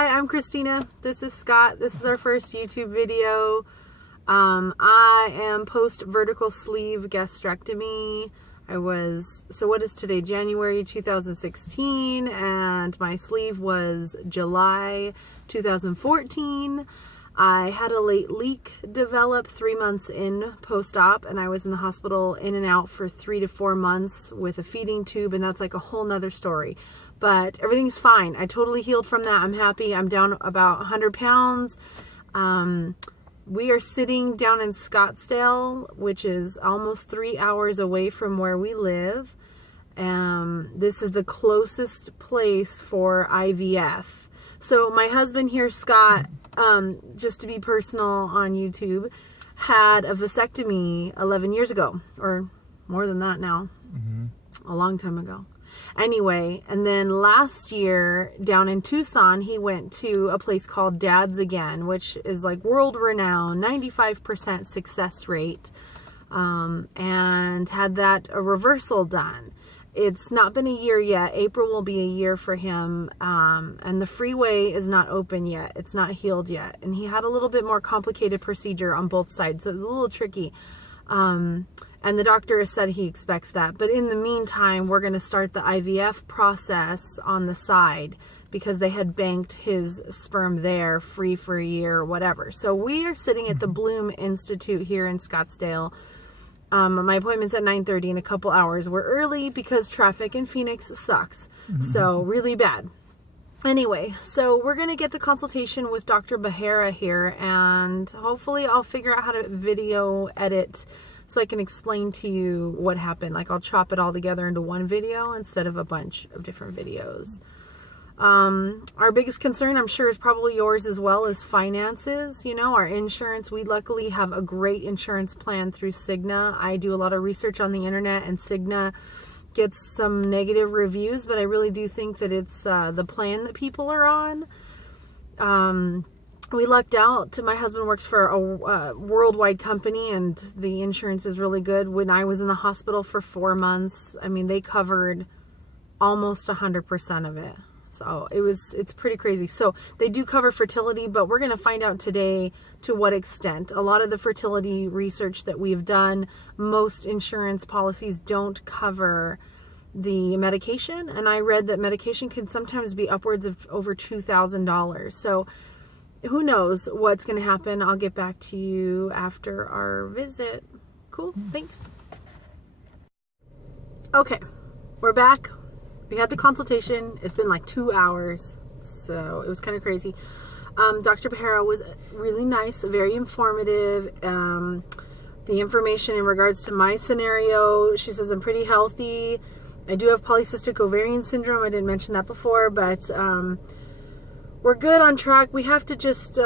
Hi, I'm Christina. This is Scott. This is our first YouTube video. I am post vertical sleeve gastrectomy. So what is today? January 2016, and my sleeve was July 2014. I had a late leak develop 3 months in post-op, and I was in the hospital in and out for 3 to 4 months with a feeding tube, and that's like a whole nother story. But everything's fine. I totally healed from that. I'm happy. I'm down about 100 pounds. We are sitting down in Scottsdale, which is almost 3 hours away from where we live. This is the closest place for IVF. So my husband here, Scott, just to be personal on YouTube, had a vasectomy 11 years ago, or more than that now, a long time ago. Anyway, and then last year down in Tucson, he went to a place called Dad's Again, which is like world renowned, 95% success rate, and had a reversal done. It's not been a year yet. April will be a year for him, and the freeway is not open yet. It's not healed yet, and he had a little bit more complicated procedure on both sides, so it was a little tricky. And the doctor has said he expects that. But in the meantime, we're going to start the IVF process on the side because they had banked his sperm there free for a year or whatever. So we are sitting at the Bloom Institute here in Scottsdale. My appointment's at 9:30 in a couple hours. We're early because traffic in Phoenix sucks. So really bad. Anyway, so we're going to get the consultation with Dr. Behera here, and hopefully I'll figure out how to video edit so I can explain to you what happened. Like, I'll chop it all together into one video instead of a bunch of different videos. Our biggest concern, I'm sure, is probably yours as well, is finances. You know, our insurance. We luckily have a great insurance plan through Cigna. I do a lot of research on the internet, and Cigna gets some negative reviews, but I really do think that it's the plan that people are on. We lucked out. My husband works for a worldwide company, and the insurance is really good. When I was in the hospital for 4 months, I mean, they covered almost 100% of it. So it's pretty crazy. So they do cover fertility, but we're going to find out today to what extent. A lot of the fertility research that we've done, most insurance policies don't cover the medication. And I read that medication can sometimes be upwards of over $2,000. So who knows what's going to happen. I'll get back to you after our visit. Cool. Thanks. Okay. We're back. We had the consultation. It's been like 2 hours. So it was kind of crazy. Dr. Behera was really nice, very informative. The information in regards to my scenario, she says I'm pretty healthy. I do have polycystic ovarian syndrome. I didn't mention that before, but we're good on track. We have to just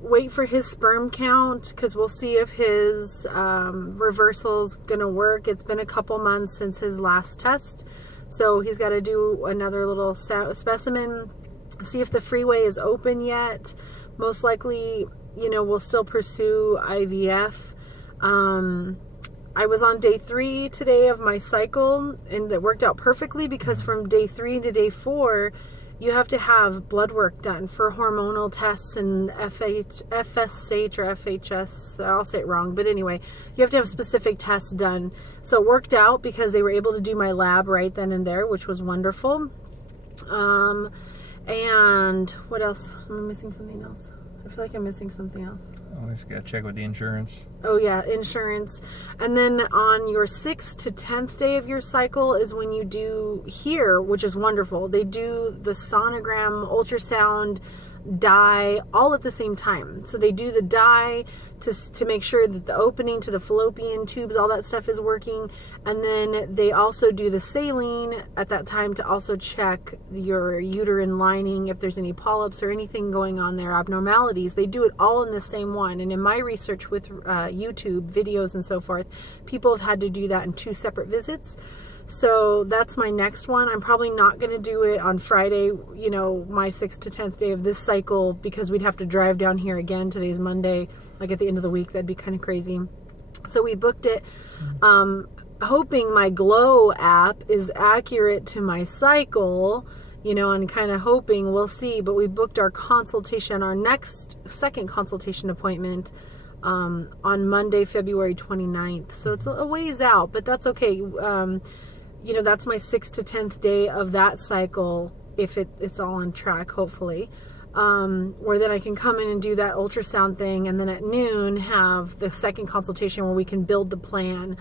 wait for his sperm count, because we'll see if his reversal's gonna work. It's been a couple months since his last test, so he's got to do another little specimen, see if the freeway is open yet. Most likely, you know, we'll still pursue IVF. I was on day 3 today of my cycle, and it worked out perfectly, because from day 3 to day 4 you have to have blood work done for hormonal tests and FSH or FHS. I'll say it wrong, but anyway, you have to have specific tests done. So it worked out because they were able to do my lab right then and there, which was wonderful. And what else? Am I missing something else? I feel like I'm missing something else. Oh, we just gotta check with the insurance. Oh yeah, insurance. And then on your 6th to 10th day of your cycle is when you do here, which is wonderful. They do the sonogram, ultrasound, dye, all at the same time. So they do the dye to make sure that the opening to the fallopian tubes, all that stuff is working. And then they also do the saline at that time to also check your uterine lining, if there's any polyps or anything going on there, abnormalities. They do it all in the same one. And in my research with YouTube videos and so forth, people have had to do that in 2 separate visits. So that's my next one. I'm probably not going to do it on Friday, you know, my 6th to 10th day of this cycle, because we'd have to drive down here again. Today's Monday, like at the end of the week. That'd be kind of crazy. So we booked it, hoping my Glow app is accurate to my cycle. you know, and kind of hoping, we'll see, but we booked our consultation, our second consultation appointment on Monday, February 29th. So it's a ways out, but that's okay. You know, that's my 6th to 10th day of that cycle, if it's all on track, hopefully. Where then I can come in and do that ultrasound thing, and then at noon have the second consultation where we can build the plan.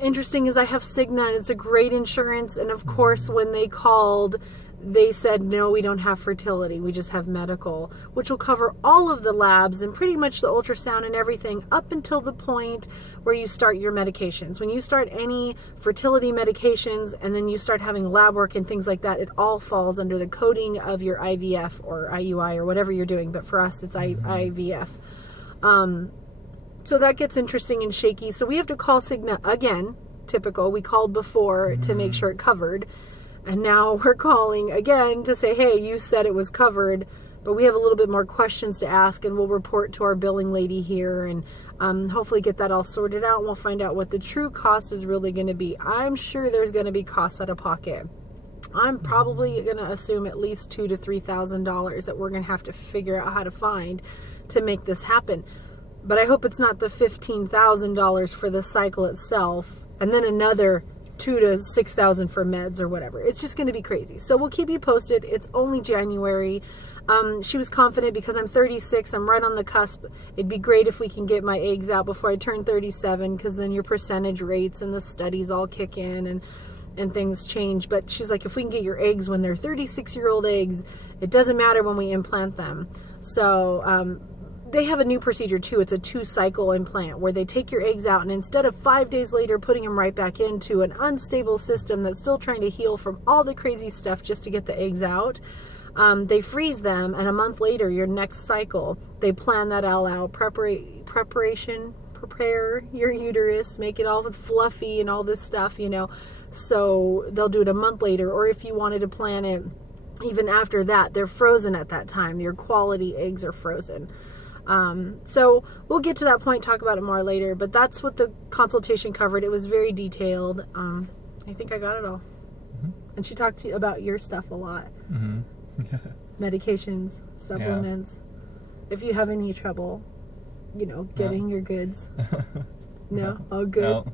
Interesting is I have Cigna. It's a great insurance, and of course when they called, they said, no, we don't have fertility, we just have medical, which will cover all of the labs and pretty much the ultrasound and everything up until the point where you start your medications. When you start any fertility medications and then you start having lab work and things like that, it all falls under the coding of your IVF or IUI or whatever you're doing, but for us it's IVF. So that gets interesting and shaky. So we have to call Cigna again, typical. We called before to make sure it covered. And now we're calling again to say, hey, you said it was covered, but we have a little bit more questions to ask, and we'll report to our billing lady here and hopefully get that all sorted out, and we'll find out what the true cost is really going to be. I'm sure there's going to be costs out of pocket. I'm probably going to assume at least $2,000 to $3,000 that we're going to have to figure out how to find to make this happen. But I hope it's not the $15,000 for the cycle itself, and then another $2,000 to $6,000 for meds or whatever. It's just going to be crazy. So we'll keep you posted. It's only January. She was confident because I'm 36. I'm right on the cusp. It'd be great if we can get my eggs out before I turn 37, because then your percentage rates and the studies all kick in and things change. But she's like, if we can get your eggs when they're 36-year-old eggs, it doesn't matter when we implant them. So they have a new procedure too. It's a 2-cycle implant where they take your eggs out, and instead of 5 days later putting them right back into an unstable system that's still trying to heal from all the crazy stuff just to get the eggs out, they freeze them, and a month later, your next cycle, they plan that all out. Prepare your uterus, make it all fluffy and all this stuff, you know. So they'll do it a month later, or if you wanted to plan it even after that, they're frozen at that time. Your quality eggs are frozen. So we'll get to that point, talk about it more later, but that's what the consultation covered. It was very detailed. I think I got it all. And she talked to you about your stuff a lot. Medications, supplements. Yeah. If you have any trouble, you know, getting your goods. No? All good? No.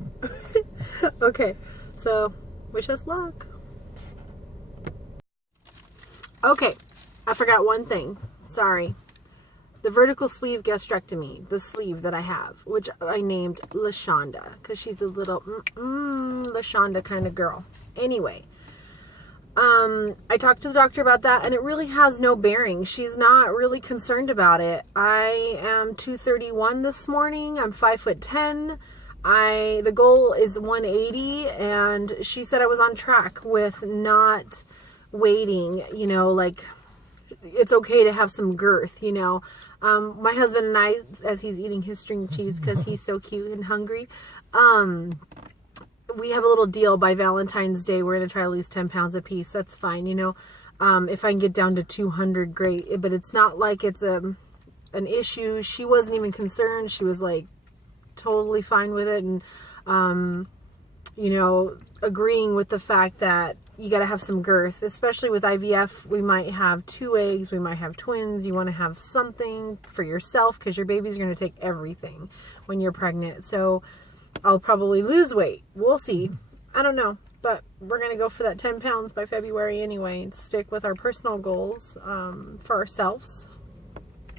Okay. So, wish us luck. Okay. I forgot one thing. Sorry. The vertical sleeve gastrectomy, the sleeve that I have, which I named LaShonda, because she's a little LaShonda kind of girl. Anyway, I talked to the doctor about that, and it really has no bearing. She's not really concerned about it. I am 231 this morning. I'm 5'10". The goal is 180, and she said I was on track with not waiting, you know, like it's okay to have some girth, you know. My husband and I, as he's eating his string cheese because he's so cute and hungry, we have a little deal by Valentine's Day. We're going to try to lose 10 pounds a piece. That's fine, you know. If I can get down to 200, great. But it's not like it's an issue. She wasn't even concerned. She was like totally fine with it, and you know, agreeing with the fact that you got to have some girth, especially with IVF. We might have 2 eggs, we might have twins. You want to have something for yourself because your baby's going to take everything when you're pregnant. So I'll probably lose weight. We'll see. I don't know, but we're going to go for that 10 pounds by February anyway, and stick with our personal goals for ourselves.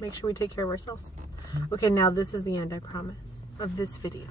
Make sure we take care of ourselves. Okay, now this is the end, I promise, of this video.